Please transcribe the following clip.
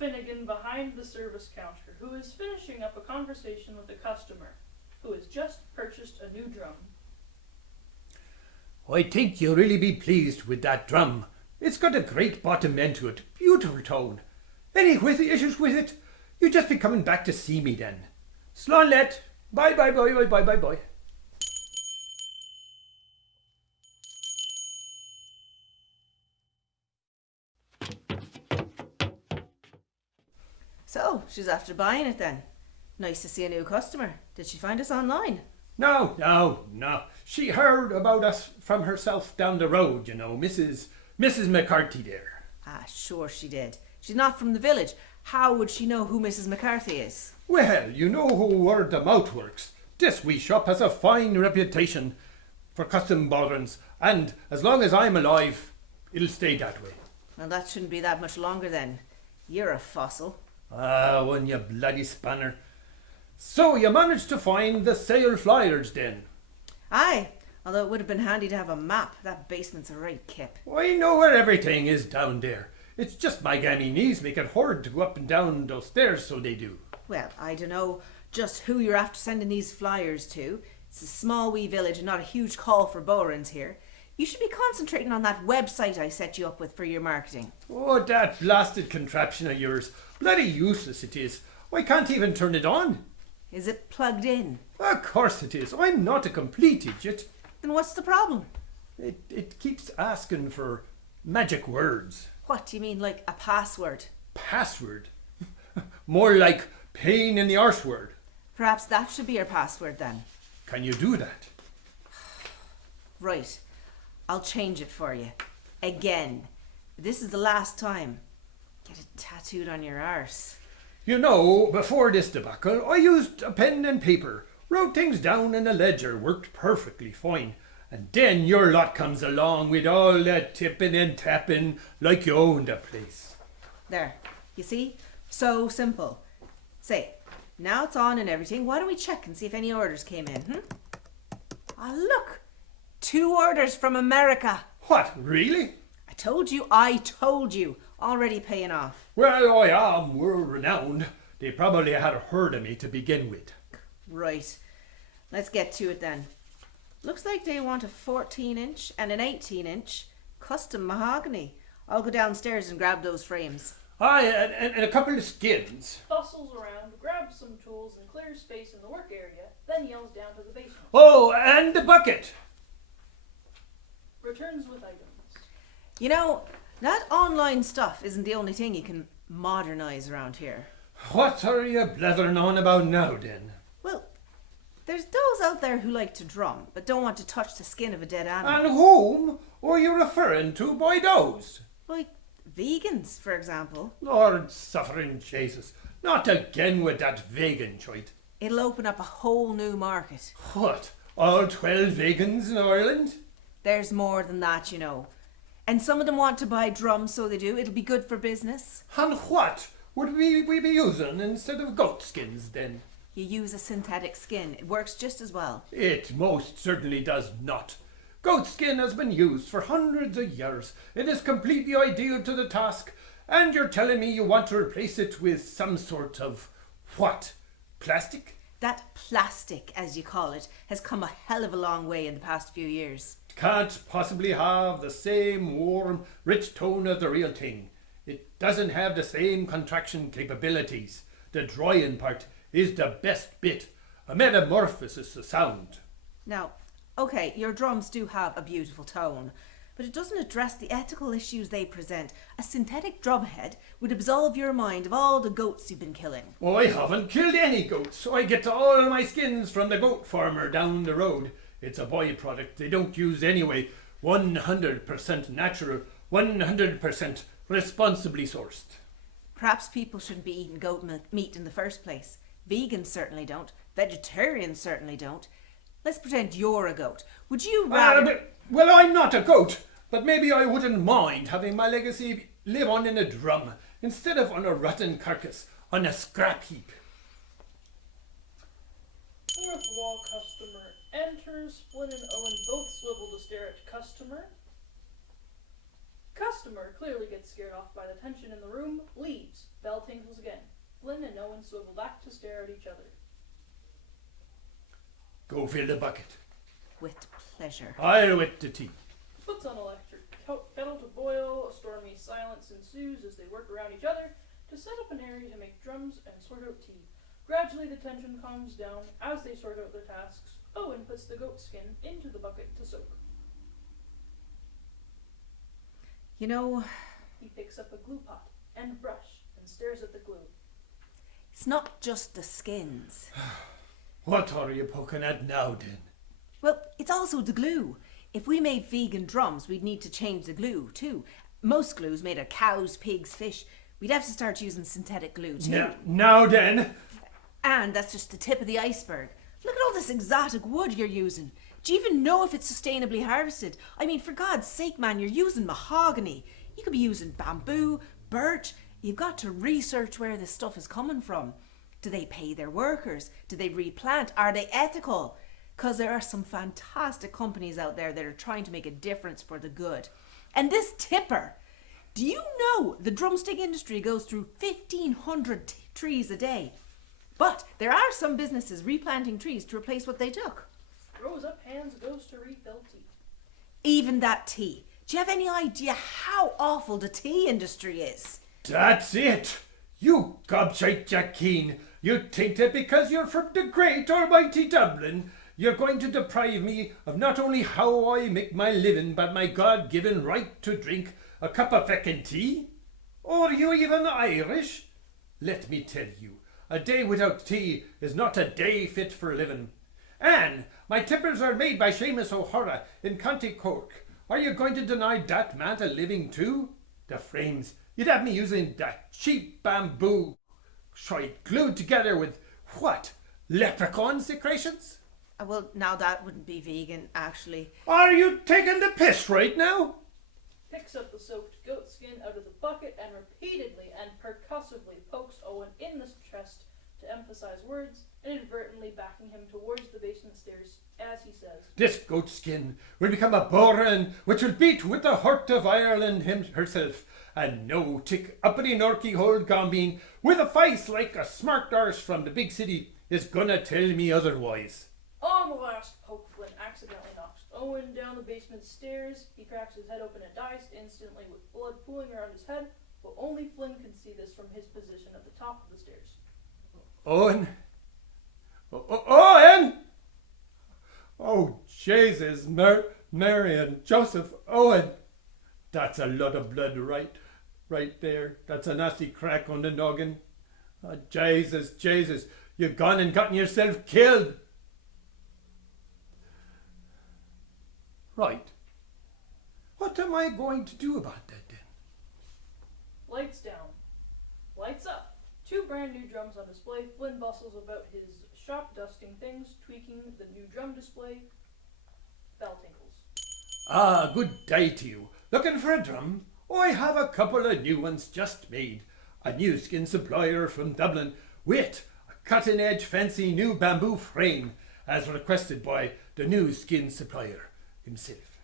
Finnegan behind the service counter, who is finishing up a conversation with a customer who has just purchased a new drum. I think you'll really be pleased with that drum. It's got a great bottom end to it. Beautiful tone. Any issues with it? You'll just be coming back to see me then. Slán let. Bye bye bye bye bye bye bye. So, she's after buying it then. Nice to see a new customer. Did she find us online? No. She heard about us from herself down the road, you know, Mrs. McCarthy there. Ah, sure she did. She's not from the village. How would she know who Mrs. McCarthy is? Well, you know how word of mouth works. This wee shop has a fine reputation for custom botherings, and as long as I'm alive, it'll stay that way. Well, that shouldn't be that much longer then. You're a fossil. Ah, one you bloody spanner. So you managed to find the sale flyers then? Aye, although it would have been handy to have a map. That basement's a right kip. I know where everything is down there. It's just my gammy knees make it hard to go up and down those stairs, so they do. Well, I don't know just who you're after sending these flyers to. It's a small wee village and not a huge call for Bowerins here. You should be concentrating on that website I set you up with for your marketing. Oh, that blasted contraption of yours. Bloody useless it is. I can't even turn it on. Is it plugged in? Of course it is. I'm not a complete idiot. Then what's the problem? It keeps asking for magic words. What do you mean, like a password? Password? More like pain in the arse word. Perhaps that should be your password then. Can you do that? Right. I'll change it for you. Again. This is the last time. Get it tattooed on your arse. You know, before this debacle, I used a pen and paper, wrote things down in a ledger, worked perfectly fine. And then your lot comes along with all that tipping and tapping like you owned the place. There. You see? So simple. Say, now it's on and everything. Why don't we check and see if any orders came in, Ah, look! 2 orders from America. What, really? I told you. Already paying off. Well, I am world-renowned. They probably had heard of me to begin with. Right. Let's get to it then. Looks like they want a 14-inch and an 18-inch custom mahogany. I'll go downstairs and grab those frames. Aye, and a couple of skins. Bustles around, grabs some tools, and clears space in the work area, then yells down to the basement. Oh, and the bucket. Returns with items. You know, that online stuff isn't the only thing you can modernise around here. What are you blathering on about now, then? Well, there's those out there who like to drum, but don't want to touch the skin of a dead animal. And whom are you referring to by those? Like vegans, for example. Lord suffering Jesus, not again with that vegan shite. It'll open up a whole new market. What, all 12 vegans in Ireland? There's more than that, you know. And some of them want to buy drums, so they do. It'll be good for business. And what would we be using instead of goat skins then? You use a synthetic skin. It works just as well. It most certainly does not. Goat skin has been used for hundreds of years. It is completely ideal to the task. And you're telling me you want to replace it with some sort of, what, plastic? That plastic, as you call it, has come a hell of a long way in the past few years. Can't possibly have the same warm, rich tone as the real thing. It doesn't have the same contraction capabilities. The drying part is the best bit. A metamorphosis of sound. Now, okay, your drums do have a beautiful tone, but it doesn't address the ethical issues they present. A synthetic drumhead would absolve your mind of all the goats you've been killing. I haven't killed any goats. I get all my skins from the goat farmer down the road. It's a byproduct they don't use anyway. 100% natural, 100% responsibly sourced. Perhaps people shouldn't be eating goat meat in the first place. Vegans certainly don't. Vegetarians certainly don't. Let's pretend you're a goat. Would you rather... Well, I'm not a goat, but maybe I wouldn't mind having my legacy live on in a drum instead of on a rotten carcass on a scrap heap. Fourth wall customer enters. Flynn and Owen both swivel to stare at customer. Customer clearly gets scared off by the tension in the room, leaves. Bell tinkles again. Flynn and Owen swivel back to stare at each other. Go fill the bucket. With pleasure. I'll wet the tea. Puts on electric kettle to boil. A stormy silence ensues as they work around each other to set up an area to make drums and sort out tea. Gradually the tension calms down as they sort out their tasks. Owen puts the goat skin into the bucket to soak. You know, He picks up a glue pot and brush and stares at the glue. it's not just the skins. What are you poking at now, then? Well, it's also the glue. If we made vegan drums, we'd need to change the glue too. Most glue's made of cows, pigs, fish. We'd have to start using synthetic glue too. Now then. And that's just the tip of the iceberg. Look at all this exotic wood you're using. Do you even know if it's sustainably harvested? I mean, for God's sake, man, you're using mahogany. You could be using bamboo, birch. You've got to research where this stuff is coming from. Do they pay their workers? Do they replant? Are they ethical? Because there are some fantastic companies out there that are trying to make a difference for the good. And this tipper, do you know the drumstick industry goes through 1,500 trees a day? But there are some businesses replanting trees to replace what they took. Throws up hands, goes to refill tea. Even that tea. Do you have any idea how awful the tea industry is? That's it. You gobshite Jack Keane. You think that because you're from the great almighty Dublin, you're going to deprive me of not only how I make my living, but my God-given right to drink a cup of feckin' tea? Or are you even Irish? Let me tell you, a day without tea is not a day fit for living. And my tippers are made by Seamus O'Hara in County Cork. Are you going to deny that man a living too? The frames, you'd have me using that cheap bamboo, glued together with what? Leprechaun secretions? Well, now that wouldn't be vegan, actually. Are you taking the piss right now? Picks up the soaked goat skin out of the bucket and repeatedly and percussively pokes Owen in the chest to emphasize words, inadvertently backing him towards the basement stairs as he says, This goat skin will become a boran which will beat with the heart of Ireland herself, and no tick uppity norky old gombeen with a face like a smart arse from the big city is gonna tell me otherwise. On the last poke, Flynn accidentally knocks Owen down the basement stairs. He cracks his head open and dies instantly with blood pooling around his head, but only Flynn can see this from his position at the top of the stairs. Owen? Owen! Oh, Jesus, Mary and Joseph, Owen! That's a lot of blood right there. That's a nasty crack on the noggin. Oh, Jesus, you've gone and gotten yourself killed. Right. What am I going to do about that then? Lights down. Lights up. 2 brand new drums on display. Flynn bustles about his shop, dusting things, tweaking the new drum display. Bell tinkles. Ah, good day to you. Looking for a drum? I have a couple of new ones just made. A new skin supplier from Dublin with a cutting-edge fancy new bamboo frame as requested by the new skin supplier himself.